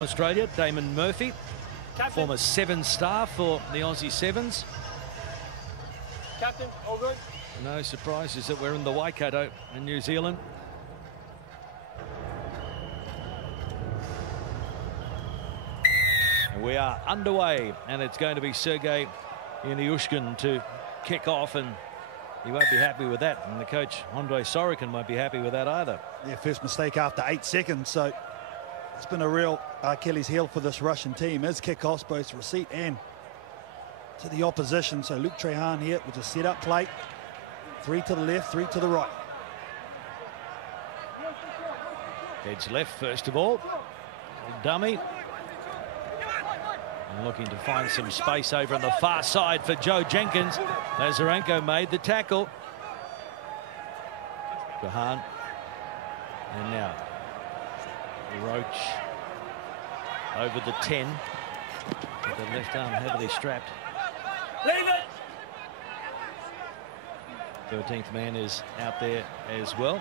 Australia, Damon Murphy, Captain. former 7-star for the Aussie Sevens. Captain, all good? No surprises that we're in the Waikato in New Zealand. And we are underway, and it's going to be Sergei Ilyushkin to kick off, and he won't be happy with that, and the coach Andrei Sorokin won't be happy with that either. Yeah, first mistake after 8 seconds, so it's been a real Achilles heel for this Russian team as kickoffs, both receipt and to the opposition. So Luke Trehan here with a set-up play. 3 to the left, 3 to the right. Heads left first of all. Dummy. And looking to find some space over on the far side for Joe Jenkins. Lazarenko made the tackle. Trehan. And now Roach over the 10 with the left arm heavily strapped. Leave it! 13th man is out there as well.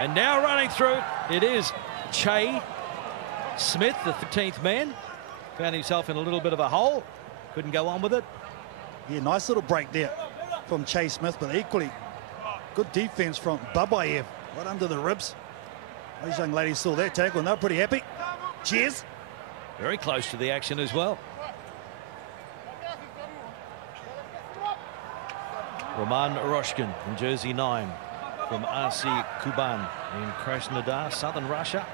And now running through, it is Che Smith, the 13th man. Found himself in a little bit of a hole. Couldn't go on with it. Yeah, nice little break there from Che Smith, but equally good defense from Babayev right under the ribs. Those young ladies saw that tackle and they're pretty happy. Cheers. Very close to the action as well. Roman Roshkin in jersey 9 from RC Kuban in Krasnodar, southern Russia.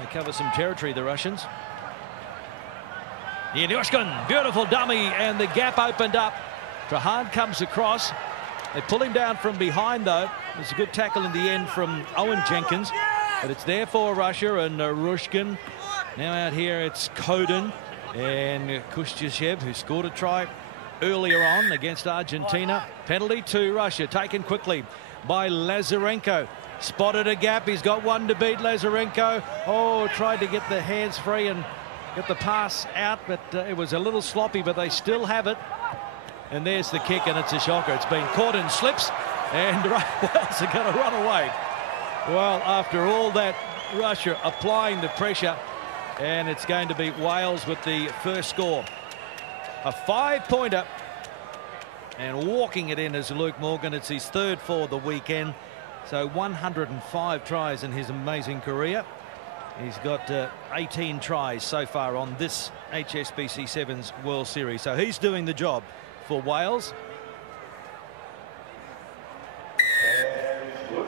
They cover some territory, the Russians. Ilyushkin, beautiful dummy, and the gap opened up. Trehan comes across. They pull him down from behind, though. It's a good tackle in the end from Owen Jenkins, but it's there for Russia, and Rushkin. Now out here, it's Koden and Kushcheshev, who scored a try earlier on against Argentina. Penalty to Russia, taken quickly by Lazarenko. Spotted a gap, he's got one to beat. Lazarenko, tried to get the hands free and get the pass out, but it was a little sloppy, but they still have it. And there's the kick, and it's a shocker. It's been caught in slips, and Wales are going to run away. Well, after all that, Russia applying the pressure, and it's going to be Wales with the first score. A 5-pointer, and walking it in as Luke Morgan. It's his 3rd for the weekend, so 105 tries in his amazing career. He's got 18 tries so far on this HSBC Sevens World Series, so he's doing the job for Wales.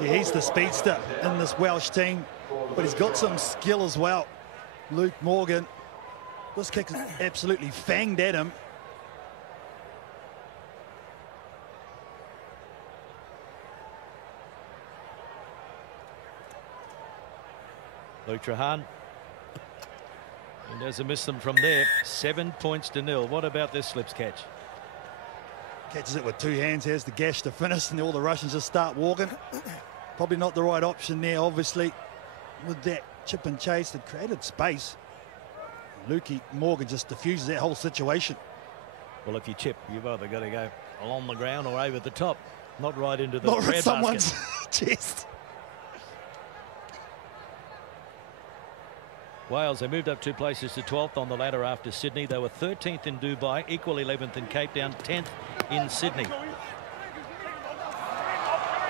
Yeah, he's the speedster in this Welsh team, but he's got some skill as well. Luke Morgan, this kick is absolutely fanged at him. Luke Trehan. He doesn't miss them from there. 7 points to 0. What about this slips catch? Catches it with 2 hands, has the gash to finish, and all the Russians just start walking. Probably not the right option there, obviously, with that chip and chase that created space. Lukey Morgan just diffuses that whole situation. Well, if you chip, you've either got to go along the ground or over the top, not right into the not bread someone's basket. chest. Wales, they moved up 2 places to 12th on the ladder after Sydney. They were 13th in Dubai, equal 11th in Cape Town, 10th in Sydney.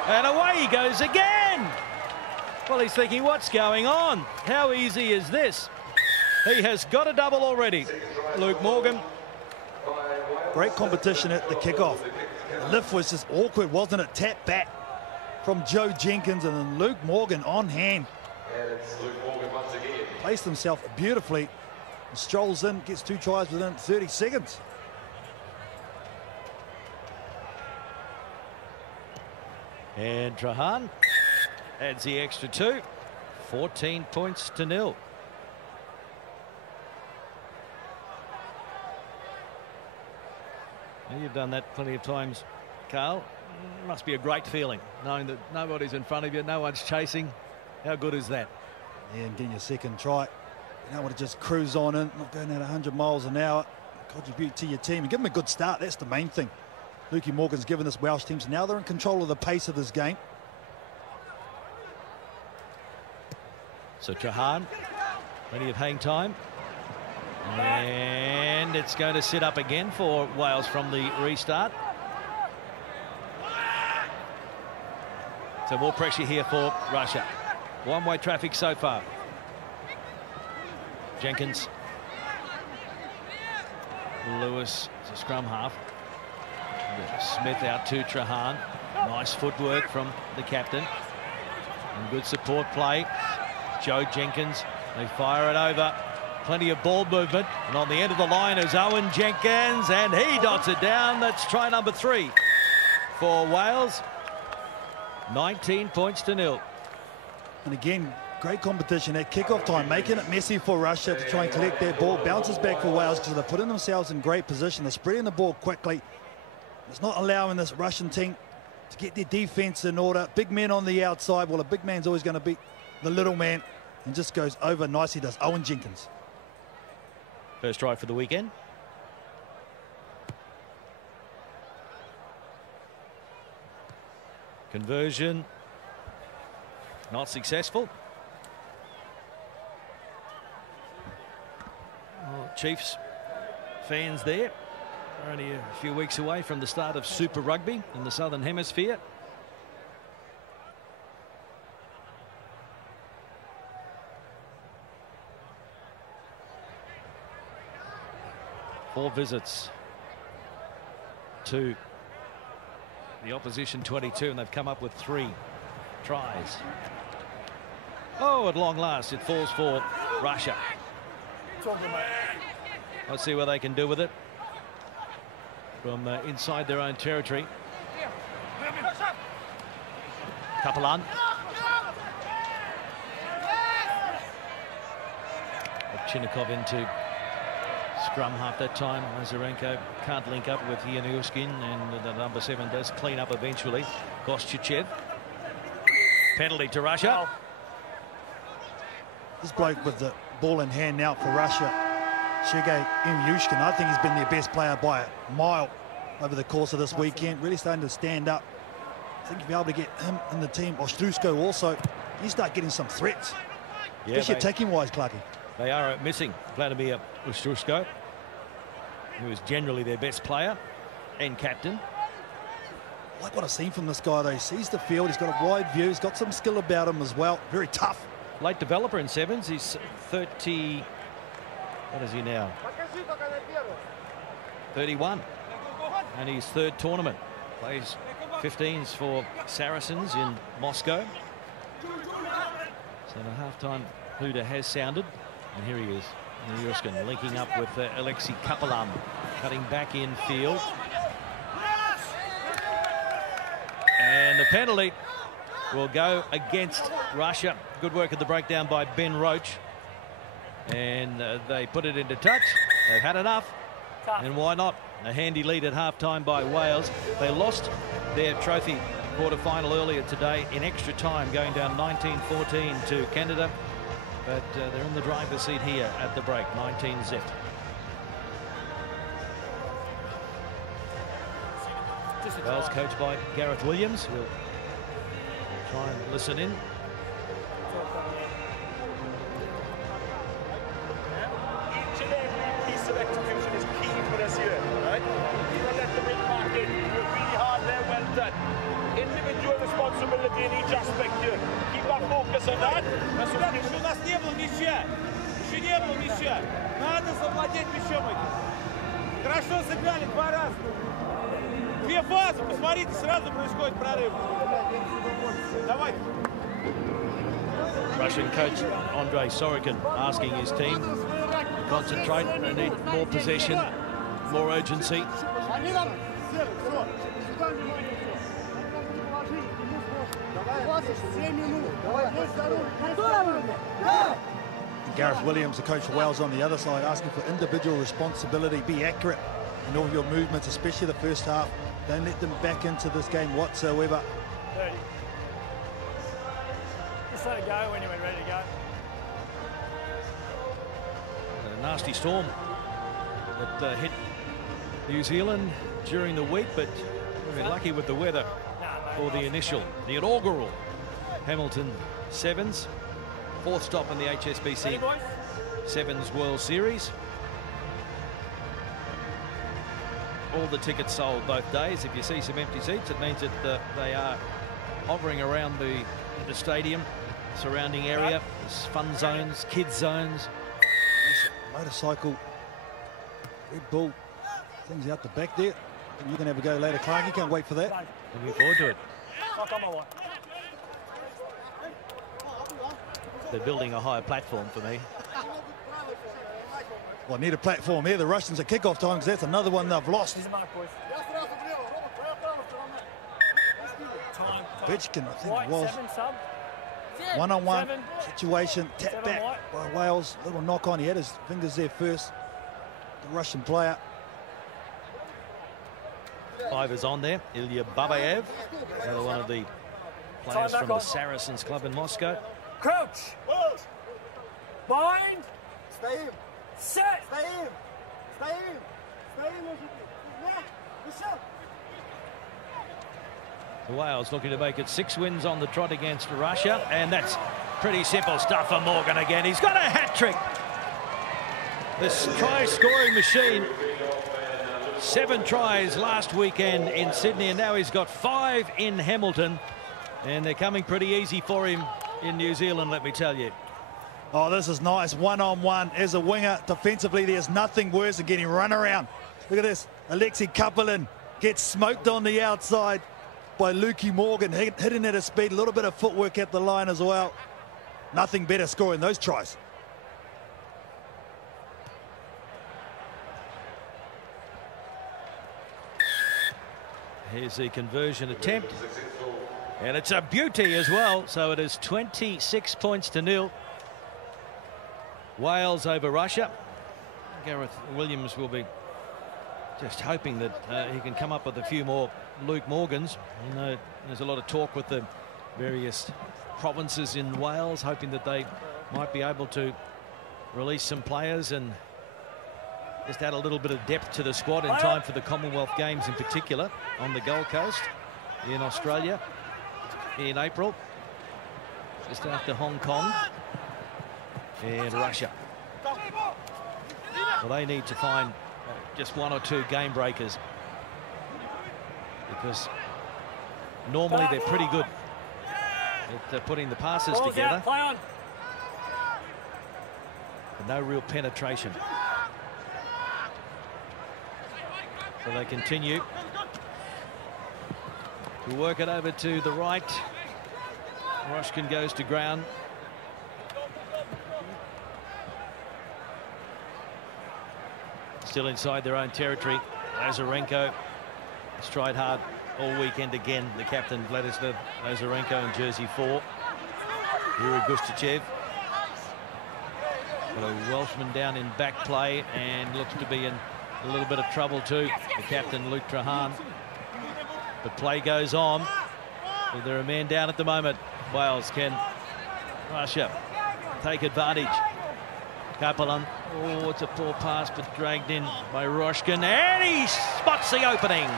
And away he goes again. Well, he's thinking, what's going on? How easy is this? He has got a double already. Luke Morgan. Great competition at the kickoff. The lift was just awkward, wasn't it? Tap back from Joe Jenkins, and then Luke Morgan on hand. Placed himself beautifully, strolls in, gets 2 tries within 30 seconds. And Trehan adds the extra 2. 14 points to 0. You've done that plenty of times, Carl. Must be a great feeling, knowing that nobody's in front of you, no one's chasing. How good is that? Yeah, and getting your second try. You don't want to just cruise on in, not going at 100 miles an hour. Contribute to your team and give them a good start. That's the main thing. Lukey Morgan's given this Welsh team, so now they're in control of the pace of this game. So Trahan, plenty of hang time. And it's going to sit up again for Wales from the restart. So more pressure here for Russia. One-way traffic so far. Jenkins. Lewis is a scrum half. Smith out to Trahan. Nice footwork from the captain. And good support play. Joe Jenkins. They fire it over. Plenty of ball movement. And on the end of the line is Owen Jenkins. And he dots it down. That's try number 3 for Wales. 19 points to 0. And again, great competition at kick-off time, making it messy for Russia to try and collect their ball. Bounces back for Wales because they're putting themselves in great position. They're spreading the ball quickly. It's not allowing this Russian team to get their defense in order. Big men on the outside. Well, a big man's always going to beat the little man, and just goes over nicely, does Owen Jenkins. First try for the weekend. Conversion not successful. Well, Chiefs fans there are only a few weeks away from the start of Super Rugby in the Southern Hemisphere. Four visits to the opposition 22, and they've come up with 3 tries. Oh, at long last, it falls for Russia. Let's see what they can do with it from inside their own territory. Kapalan. Chinnikov into scrum half that time. Mazurenko can't link up with Yanushkin, and the number 7 does clean up eventually. Kostyuchev. Penalty to Russia. This bloke with the ball in hand now for Russia, Sergei Yanushkin, I think he's been their best player by a mile over the course of this weekend. Really starting to stand up. I think if you're able to get him in the team, Ostrusko also, you start getting some threats. Yeah, especially attacking-wise, Clarkie. They are missing Vladimir Ostrusko, who is generally their best player and captain. I like what I've seen from this guy, though. He sees the field, he's got a wide view, he's got some skill about him as well. Very tough. Late developer in sevens. He's 30. What is he now? 31. And his 3rd tournament. Plays 15s for Saracens in Moscow. So the halftime hooter has sounded. And here he is. Yanushkin linking up with Alexei Kapalan. Cutting back in field. And the penalty will go against Russia. Good work at the breakdown by Ben Roach. And they put it into touch. They've had enough. And why not? A handy lead at halftime by Wales. They lost their trophy quarter-final earlier today in extra time, going down 19-14 to Canada. But they're in the driver's seat here at the break, 19-zip. Wales coached by Gareth Williams. We'll try and listen in. Each and every piece of execution is key for this year, right? You don't let the win back in. You work really hard there, well done. Individual responsibility in each aspect here. Keep our focus on that. Еще у нас не было мяча. Еще не было мяча. Надо завладеть мячом этим. Хорошо сыграли 2 раза. 2 фазы. Посмотрите, сразу происходит прорыв. Давай. Russian coach Andrei Sorokin asking his team to concentrate. They need more possession, more urgency. Gareth Williams, the coach for Wales, on the other side, asking for individual responsibility. Be accurate in all your movements, especially the first half. Don't let them back into this game whatsoever. 30. Just let it go when you're ready to go. A nasty storm that hit New Zealand during the week, but we've been lucky with the weather for the inaugural Hamilton Sevens. fourth stop in the HSBC Sevens World Series. All the tickets sold both days. If you see some empty seats, it means that they are hovering around the stadium, surrounding area. There's fun zones, kids zones. Motorcycle, Red Bull, things out the back there. You can have a go later, Clark. You can't wait for that. Looking forward to it. They're building a higher platform for me. Well, need a platform here. The Russians at kickoff time, because that's another one they've lost. Ovechkin, I think it was. One-on-one situation, tap back by Wales. Little knock on. He had his fingers there first. The Russian player. Five is on there. Ilya Babayev, another one of the players from the Saracens club in Moscow. Crouch. Bind. Stay in. Set. Stay in. Stay in. Stay in. Wales looking to make it 6 wins on the trot against Russia, and that's pretty simple stuff for Morgan again. He's got a hat-trick. This try-scoring machine. 7 tries last weekend in Sydney, and now he's got 5 in Hamilton, and they're coming pretty easy for him in New Zealand, let me tell you. Oh, this is nice. One-on-one as a winger. Defensively, there's nothing worse than getting run around. Look at this. Alexei Kapelin gets smoked on the outside by Lukey Morgan, hitting at a speed. A little bit of footwork at the line as well. Nothing better scoring those tries. Here's the conversion attempt, and it's a beauty as well. So it is 26 points to 0. Wales over Russia. Gareth Williams will be just hoping that he can come up with a few more Luke Morgans. You know, there's a lot of talk with the various provinces in Wales, hoping that they might be able to release some players and just add a little bit of depth to the squad in time for the Commonwealth Games, in particular on the Gold Coast in Australia in April, just after Hong Kong and Russia. Well, they need to find just 1 or 2 game breakers, because normally they're pretty good at putting the passes together, but no real penetration. So they continue to work it over to the right. Roshkin goes to ground. Still inside their own territory. Lazarenko has tried hard all weekend again. The captain, Vladislav Lazarenko, in jersey 4. Yuri Gustachev. Got a Welshman down in back play and looks to be in a little bit of trouble too, the captain, Luke Trahan. But play goes on. Well, there are men down at the moment. Wales, can Russia take advantage? Kapelin. Oh, it's a poor pass, but dragged in by Roshkin, and he spots the opening.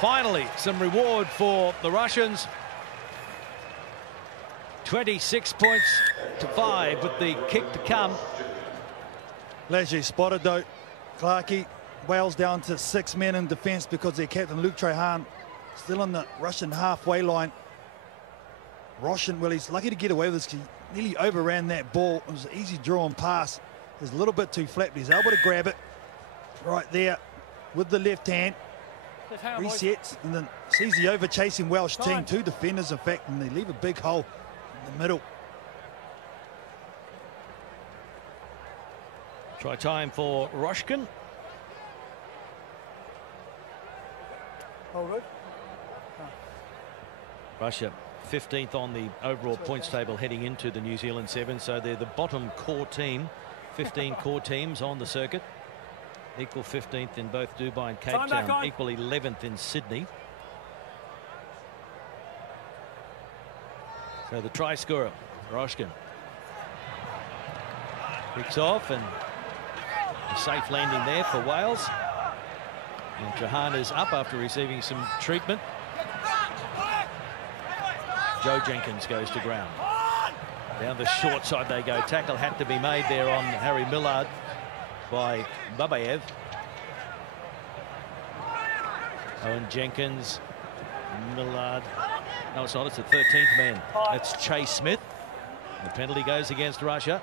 Finally, some reward for the Russians. 26 points to 5 with the kick to come. Leslie spotted though. Clarkey, Wales down to 6 men in defence because their captain Luke Trahan still on the Russian halfway line. Roshan, well, he's lucky to get away with this. He nearly overran that ball. It was an easy draw and pass. It was a little bit too flat, but he's able to grab it right there with the left hand. Resets and then sees the over chasing Welsh team. 2 defenders, in fact, and they leave a big hole in the middle. Try time for Roshkin. Russia 15th on the overall points table heading into the New Zealand 7, so they're the bottom core team. 15 core teams on the circuit. Equal 15th in both Dubai and Cape Town. Equal 11th in Sydney. So the try scorer, Roshkin, kicks off, and a safe landing there for Wales. And Trahan is up after receiving some treatment. Joe Jenkins goes to ground. Down the short side they go. Tackle had to be made there on Harry Millard by Babayev. Owen Jenkins, Millard. No, it's not. It's the 13th man. That's Chase Smith. The penalty goes against Russia.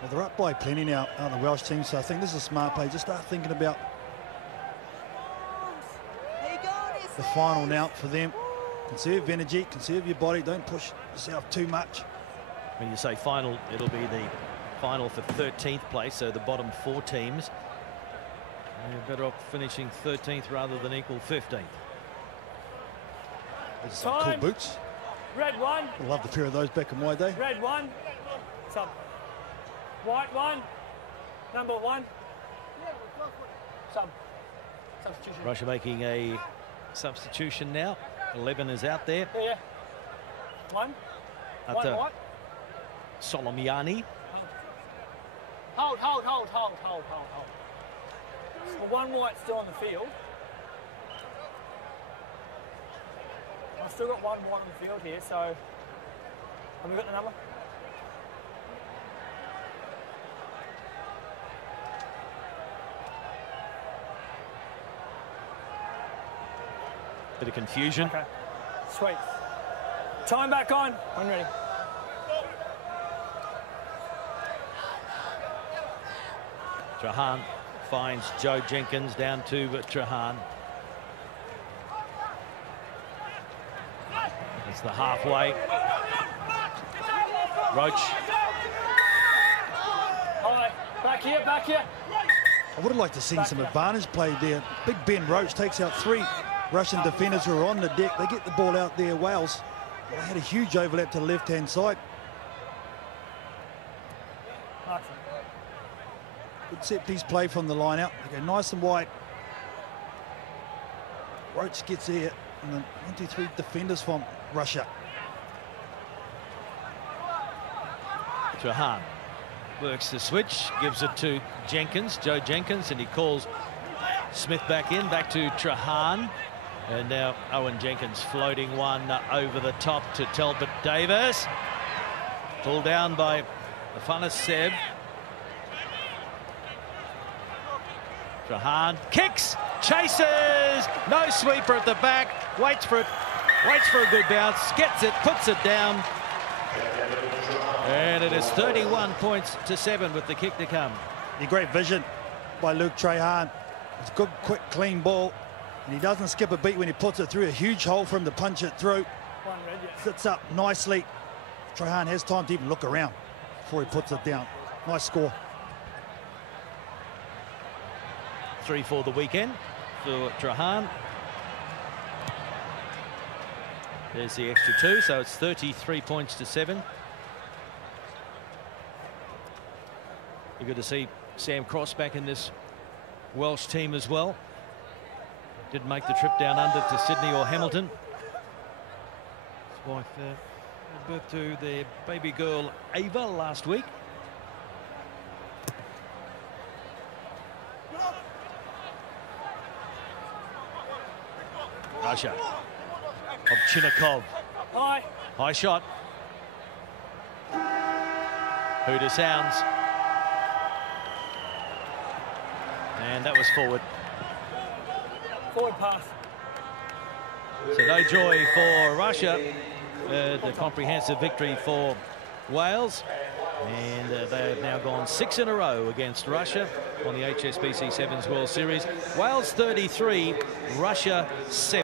Well, they're up by plenty now on the Welsh team, so I think this is a smart play. Just start thinking about the final now for them. Conserve energy, conserve your body, don't push yourself too much. When you say final, it'll be the final for 13th place, so the bottom 4 teams. And you're better off finishing 13th rather than equal 15th. There's some cool boots. Red 1. I love the pair of those back in my day. Red 1. Sub. White 1. Number 1. Sub. Substitution. Russia making a substitution now. 11 is out there. Yeah. 1. One white. Solomiani. Hold. Well, 1 white still on the field. I've still got 1 white on the field here, so have we got the number? Bit of confusion. Okay. Sweet. Time back on. I'm ready. Trahan finds Joe Jenkins down to Trahan. It's the halfway. Roach. Hi. Back here. I would have liked to see some advantage play there. Big Ben Roach takes out 3 Russian defenders who are on the deck. They get the ball out there, Wales. They had a huge overlap to the left-hand side. Good set-piece play from the line out. They go nice and wide. Roach gets there, and then 1, 2, 3 defenders from Russia. Trahan works the switch, gives it to Jenkins, Joe Jenkins, and he calls Smith back to Trahan. And now Owen Jenkins floating one over the top to Talbot Davis. Pulled down by Afanasiev. Trahan kicks, chases, no sweeper at the back, waits for a good bounce, gets it, puts it down. And it is 31 points to 7 with the kick to come. A great vision by Luke Trahan. It's a good, quick, clean ball. And he doesn't skip a beat when he puts it through. A huge hole for him to punch it through. Sits up nicely. Trahan has time to even look around before he puts it down. Nice score. 3 for the weekend for Trahan. There's the extra 2, so it's 33 points to 7. You're good to see Sam Cross back in this Welsh team as well. Didn't make the trip down under to Sydney or Hamilton. His wife gave birth to their baby girl Ava last week. Russia of Chinnikov. High shot. Hooter sounds. And that was forward. Forward pass. So no joy for Russia. The comprehensive victory for Wales. And they have now gone 6 in a row against Russia on the HSBC Sevens World Series. Wales 33, Russia 7.